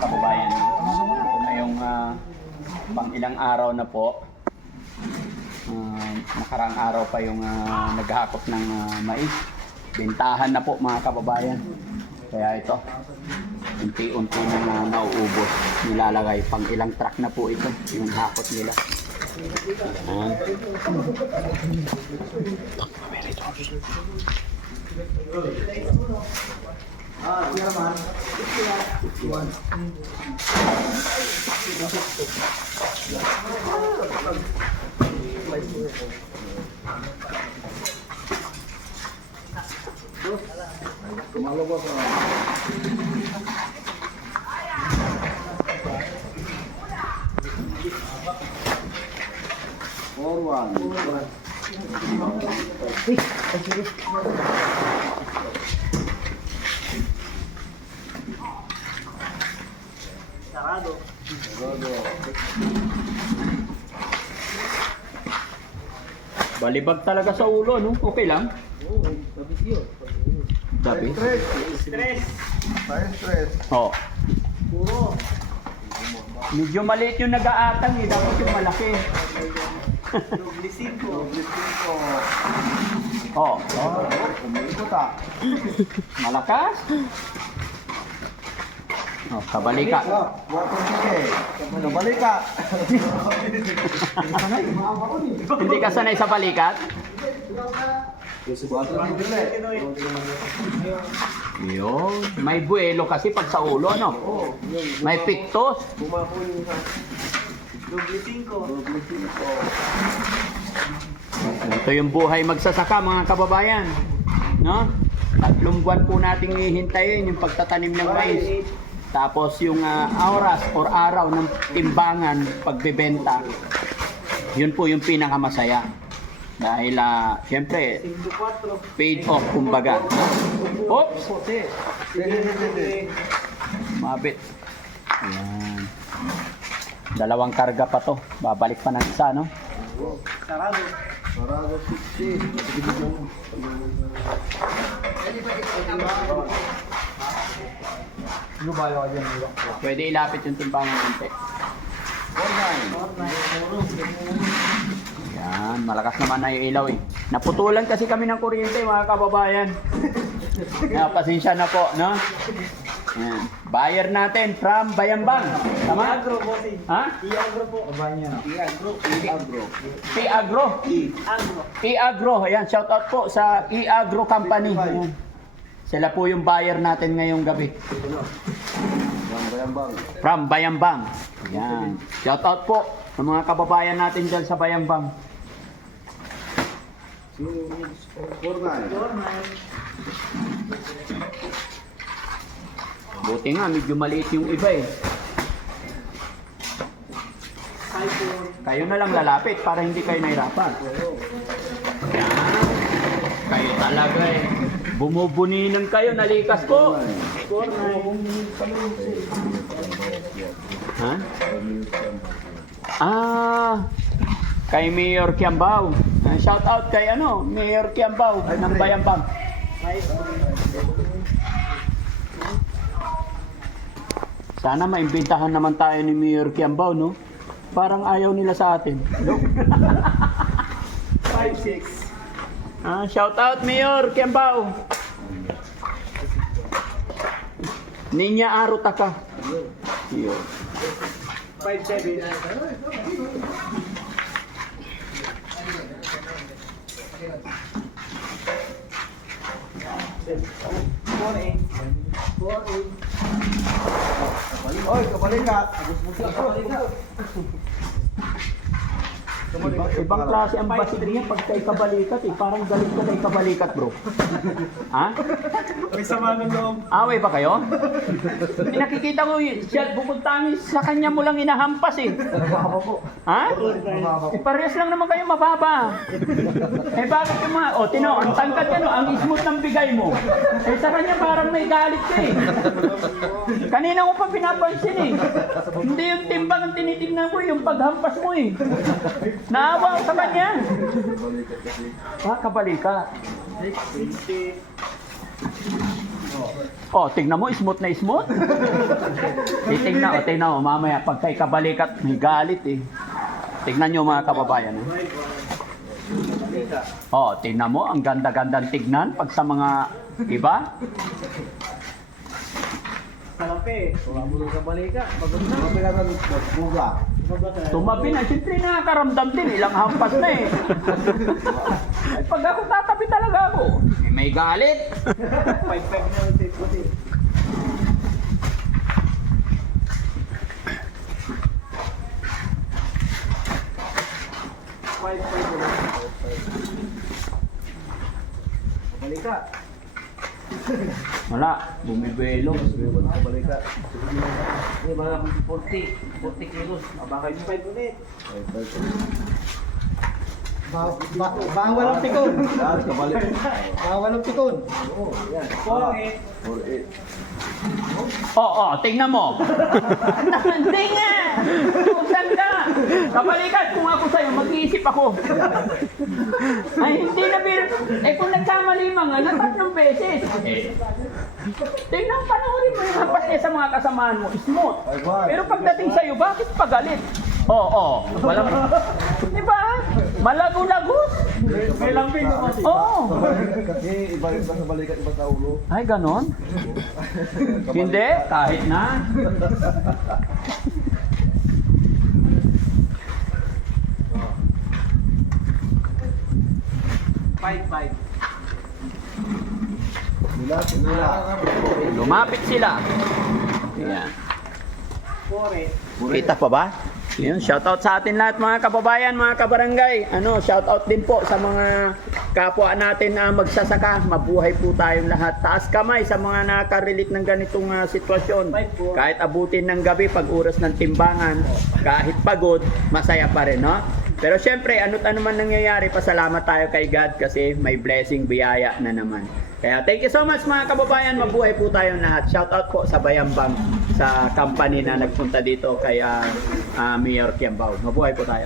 kababayan. Ito na yung pang ilang araw na po. Nakaraang araw pa yung naghahakot ng mais. Bentahan na po mga kababayan. Kaya ito, unti-unti na nauubos. Nilalagay pang ilang truck na po ito, yung hakot nila. Sarado. Balibag talaga sa ulo, no? Okay lang? Oo, sabi yun. Sabi? Stress. Stress. Oo. Puro. Medyo maliit yung nag-aatang eh. Dapat yung malaki. Doblisin ko. Oo. Umikot ah. Malakas? Oh, kabalikat. Water sige. Nabalikat. Hindi ka sanay sa balikat? Water sige. Yun. May buwelo kasi pag sa ulo, no? May piktos. Bumako yung sa Doblisin ko. Ito yung buhay magsasaka mga kababayan. No? 3 buwan po nating hihintayin yung pagtatanim ng mais. Tapos yung oras or araw ng timbangan pagbebenta. Yun po yung pinakamasaya. Dahil syempre 5-4. paid off kumbaga. Oops! Mabit. Ayan. 2 karga pa to. Babalik pa ng isa, no? Sarado. Sarado 60. Pwede ilapit yung timbangan konti. Yan, malakas naman na yung ilaw eh. Naputulan kasi kami ng kuryente mga kababayan. Pasensya na po, no? Yan. Buyer natin from Bayambang. Tama? Agro, bossing. Ha? I-agro po. Agro. I-Agro. Agro. I-Agro. Ayan, shout out po sa I-Agro Company. Ayan. Sila po yung buyer natin ngayong gabi. Bayambang. From Bayambang. Ayan. Shout out po sa mga kababayan natin dyan sa Bayambang. 49. Buti nga, medyo maliit yung iba eh. 5-4. Kayo na lang lalapit para hindi kayo nahirapan. Ayan. Kayo talaga eh. Bumubuninan kayo, nalikas po. 4-9. Ha? Kay Mayor Kiambao. Shout out kay Mayor Kiambao ng Bayambang. 5-4. Sana maimbitahan naman tayo ni Mayor Kiambao, no? Parang ayaw nila sa atin. 5-6. Shout out Mayor Kiambao. Ninya Arutaka. Yo. 5-7. Oy, kabalikat. Ibang klase ang basid niya pag kay kabalikat eh. Parang galit ka kay kabalikat, bro. Ha? May sama ng loob. Away ba kayo? Nakikita ko siya bubugtangin sa kanya mo lang inahampas eh. Ha? Eh parehas lang naman kayo mababa. Eh bakit yung mga, tino, ang tangkad yan, ang smooth ng bigay mo. Eh sa kanya parang may galit ka eh. Kanina ko pa pinapansin eh. Hindi yung timbang ang tinitignan ko, yung paghampas mo eh. Naawa ako sa kanya. Kabalikat. 60. Oh, tignan mo, smooth na smooth. Tingnan mo, mamaya pag kay kabalikat, may galit eh. Tignan nyo mga kababayan. Eh. Oh, tingnan mo, ang ganda-gandang tignan pag sa mga iba. Salapi. Wala mo lang kabalikat. Tumabi ka ng buga. Tumabi na, siyempre nakakaramdam din, ilang hampas na eh. Ay, pag ako tatabi talaga ako, may galit. 5-5 na yung tape ko din. Kabalikat. Wala, bumibelo. Kabalikat. Hindi mga 40 kilos. Abakay mo 5 ulit. Bawal ang pikon. Kabalikat. Bawal ang pikon. Oo, yan. 4-8. 4-8. Oo, tingnan mo. Hindi nga! Tusan ka! Kabalikat, kung ako sa'yo, mag-iisip ako. Ay, hindi na eh kung nagkamali mga na 3 beses. Tingnan, panoorin mo yung hampas niya sa mga kasamaan mo. Smooth. Pero pagdating sa'yo, bakit pagalit? Oo, walang... Diba? Malago-lagos. May lambing naman. Oo. Kasi iba sa balikat, iba sa ulo. Ay, ganon? Hindi, kahit na. Nila. Lumapit sila. Ayan. 4-8. Kita pa ba? Yun, shoutout sa atin lahat mga kababayan, mga kabarangay. Shoutout din po sa mga kapwa natin na magsasaka. Mabuhay po tayong lahat. Taas kamay sa mga nakarelate ng ganitong sitwasyon. Kahit abutin ng gabi pag oras ng timbangan, kahit pagod, masaya pa rin, no? Pero syempre, ano't ano man nangyayari, pasalamat tayo kay God kasi may blessing, biyaya na naman. Kaya thank you so much mga kababayan, mabuhay po tayong lahat. Shoutout po sa Bayambang, sa company na nagpunta dito kay Mayor Kiambao. Mabuhay po tayo.